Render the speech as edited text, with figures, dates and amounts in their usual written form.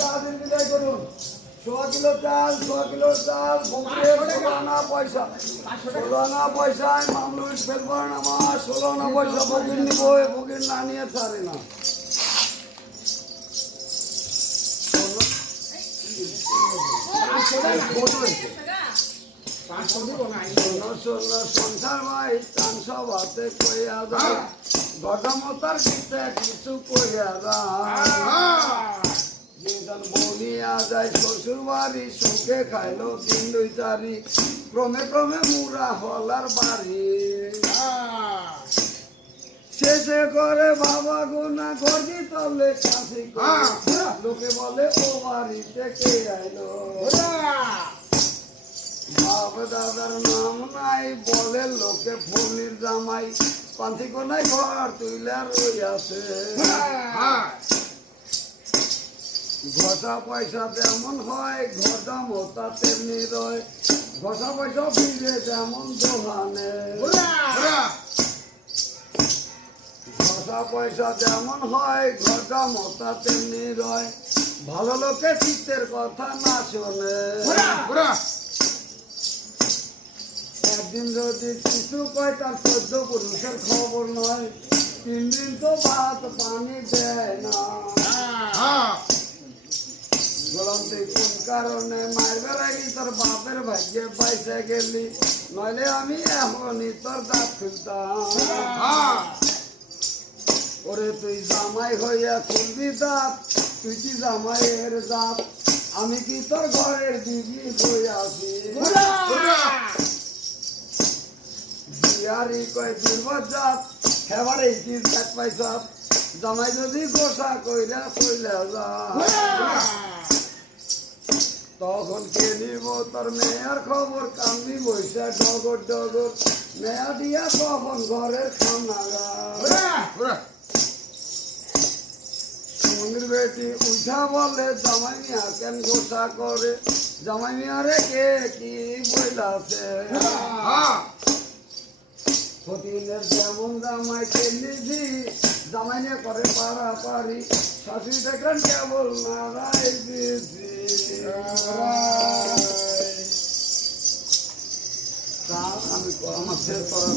দাদির বিদায় করুন। 100 কিলো চাল, 100 কিলো চাল, ফকিরের 16 আনা পয়সা, 16 আনা পয়সায় মামলুক ফেলবো না মা, 16 আনা পয়সা ফকির নিব, ফকির না নিয়ে ছাড়ে না। সংসার ভাই চান সবাতে কইয়া যায়, ঘটমতার কিছু কইয়া যায়। বনিয়া যায় শ্বশুর বাড়ি, সুখে খাইলো 3 2 4, ক্রমে ক্রমে মুরা হলার বাড়ি। শেষে করে বাবা গুনা গর্জি তলে কাছে, লোকে বলে ও বাড়িতে কে আইলো। বাপ দাদার নাম নাই বলে লোকে ফোনির জামাই, পান্থি কোনায় ঘর তুইলা রই আছে। ঘষা পয়সা যেমন হয় ঘটা মোতা তেমনি রয়, ঘষা পয়সা ফিরে যেমন দোহানে। ঘষা পয়সা যেমন হয় ঘটা মোতা তেমনি রয়, ভালো লোকে চিত্তের কথা না শোনে। একদিন যদি কিছু কয় তার 14 পুরুষের খবর নয়, 3 দিন তো ভাত পানি দেয় না। বললাম তুই কোন কারণে মারবে রাখি তোর বাপের ভাগ্যে বাইসে গেলি, নইলে আমি এখনই তোর দাঁত খুলতাম। ওরে তুই জামাই হইয়া খুলবি দাঁত, তুই কি জামাইয়ের জাত, আমি কি তোর ঘরের দিদি বই আছি। বিহারি কয় দুর্বল জাত, এবারে কি দেখ পাইছ, জামাই যদি গোসা কইরা কইলা যা, তখন কে নিব তোর মেয়ার খবর, কান্দি বৈশা ডগর ডগর, মেয়া দিয়া কখন ঘরের খানাগা। মন্দির বেটি উঠা বলে জামাই মিয়া কেন গোসা করে, জামাই মিয়ারে কে কি বইলাছে। ফকিরের যেমন জামাই তেমনি জামাই নিয়ে করে পারাপারি, শাশুড়ি দেখলেন কেবল নারাই দিয়েছি। আমি আমার শেষ করার